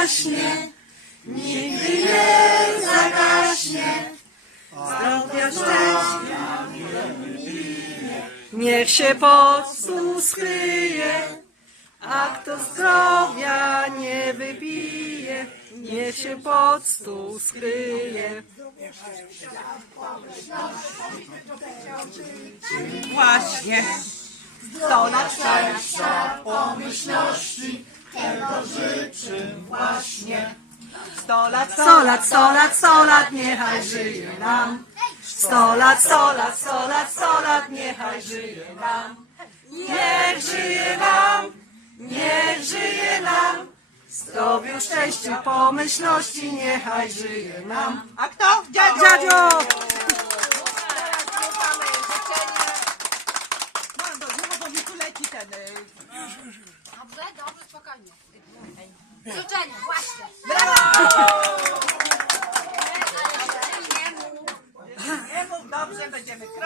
zagaśnie, nigdy nie zagaśnie. Zdrowia szczęścia niech się stół skryje, a kto zdrowia nie wypije, niech się stół skryje. Właśnie. Sto lat szczęścia, pomyślności, Właśnie. Sto lat, sto lat, sto lat, sto lat, niechaj żyje nam. Sto lat, sto lat, sto lat, sto lat, niechaj żyje nam. Niech żyje nam, niech żyje nam. Zdrowiu, szczęściu, pomyślności, niechaj żyje nam. A kto? Dziadzio! Dziadzio! No, spokojnie. Życzenia, właśnie. Nie mów dobrze, będziemy